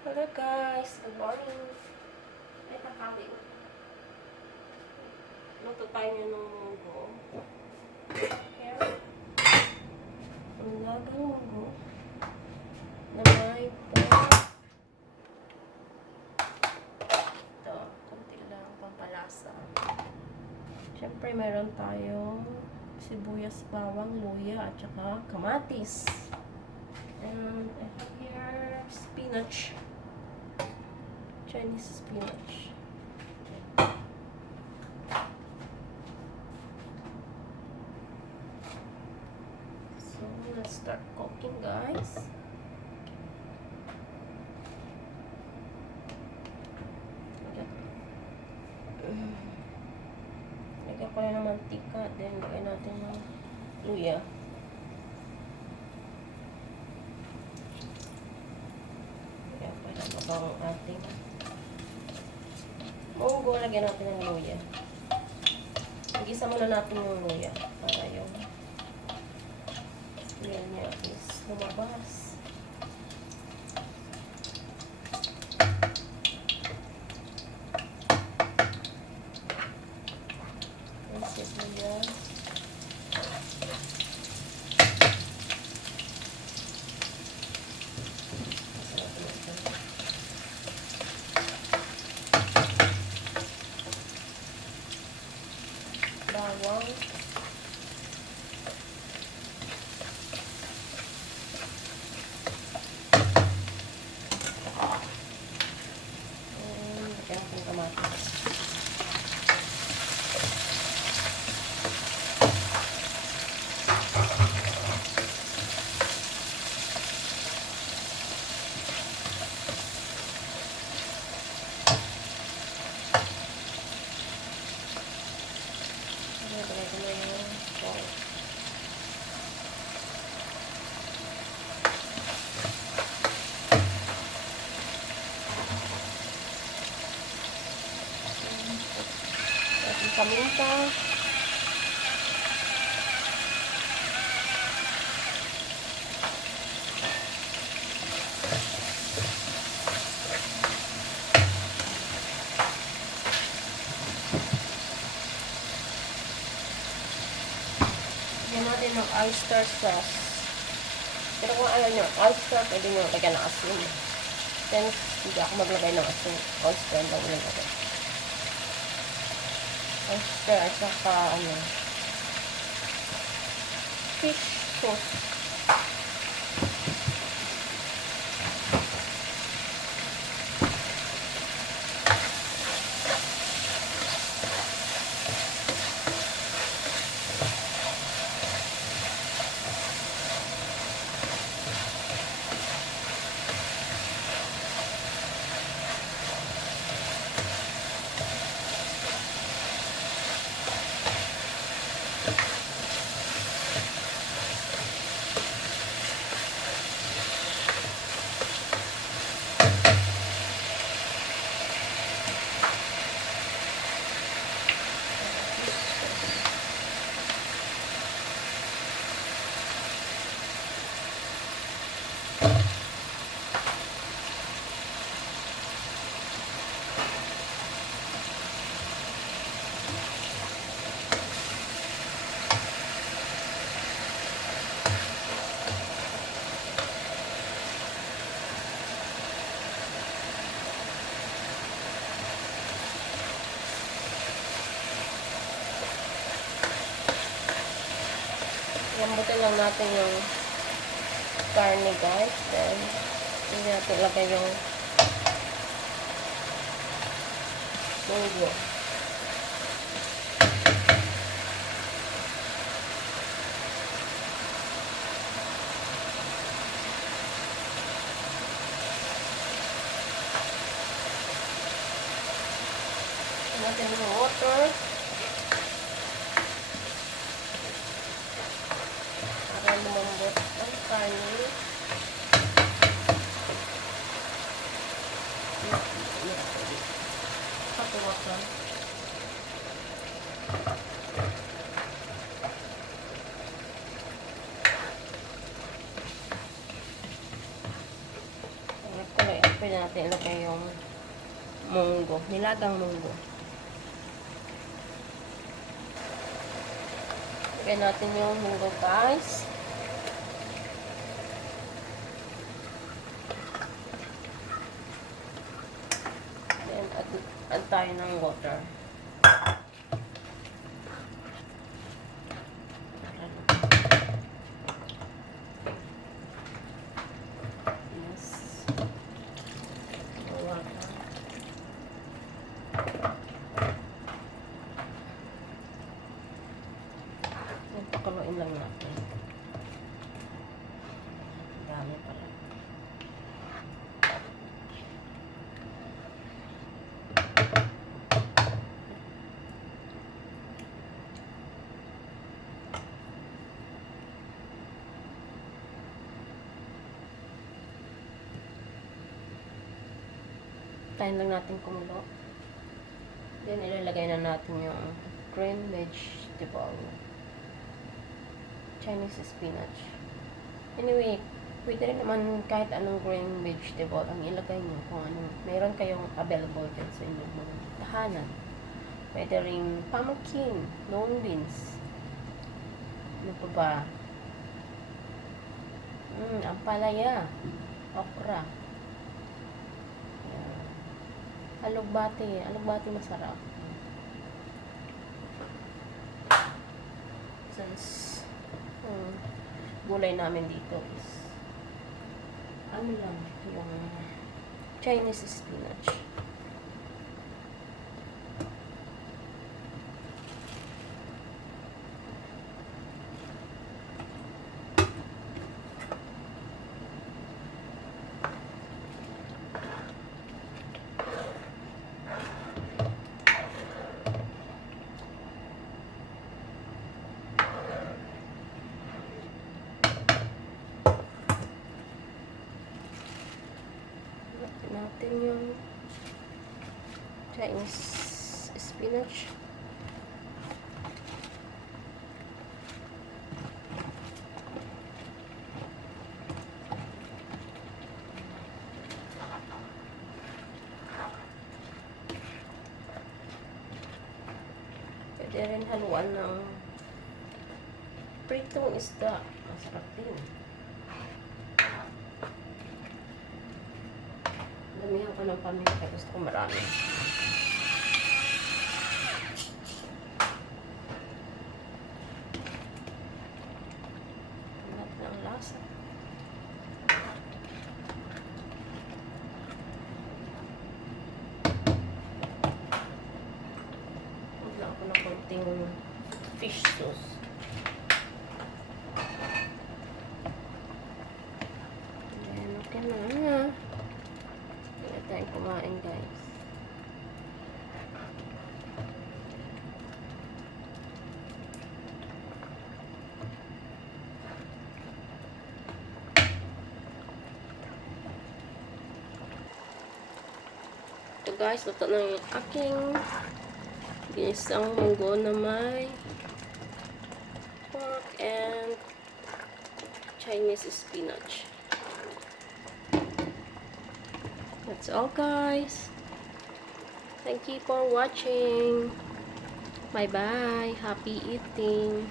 Hello guys, good morning. Ay, takali. Luto tayo ng munggo. Here. Ang lagang munggo. Na may pork. Ito, konti lang pampalasa. Siyempre, meron tayong sibuyas, bawang, luya, at saka kamatis. And I have here spinach. Chinese spinach. So let's start cooking guys. Lagyan- ko na ng mantika, then lagyan natin ng luya. Kaya para mabang ang ating munggo, lagyan natin ng luya. Igisa muna natin yung luya para yung smell niya is lumabas. Yung sibuyas. Isa natin ito. bawang and lagyan natin kamatis Ilagay ko na yung pork. Paminta. Lagyan natin ng oyster sauce. Pero kung ayaw nyo, oyster, pwede nyo lagyan ng asin. Then, hindi ako maglagay ng asin. Oyster lang ako. Oyster at saka, ano, fish sauce. Lambutin lang natin yung karne guys. Then, hindi natin ilagay yung. Lagyan natin yung water. para lumambot Ano na yan? pwede natin ilagay yung munggo. Nilagang munggo. Lagay natin yung munggo, guys. Tayo ng water. Pakaluin lang natin. Dami pala. Tayin lang natin kumulo. Then, ilalagay na natin yung green vegetable. Chinese spinach. Anyway, pwede rin naman kahit anong green vegetable ang ilagay nyo kung anong meron kayong available dyan sa inyong mga tahanan. Pwede rin pumpkin, long beans. Ano pa ba? Mm, ampalaya, okra. Yan. Alugbati. Alugbati masarap. Since um, gulay namin dito is ano lang, yung Chinese spinach. Natin natin yung Chinese spinach. Pwede rin haluan ng pritong isda. Masarap din. Damihan ko ng paminta. Gusto ko marami. Natin ang lasa. Wala ako ng konting fish sauce. Ayan, okay na. Kaya tayo kumain, guys. Ito guys, luto na yung aking ginisang munggo na may pork and Chinese spinach. That's all guys. Thank you for watching. Bye bye. Happy eating.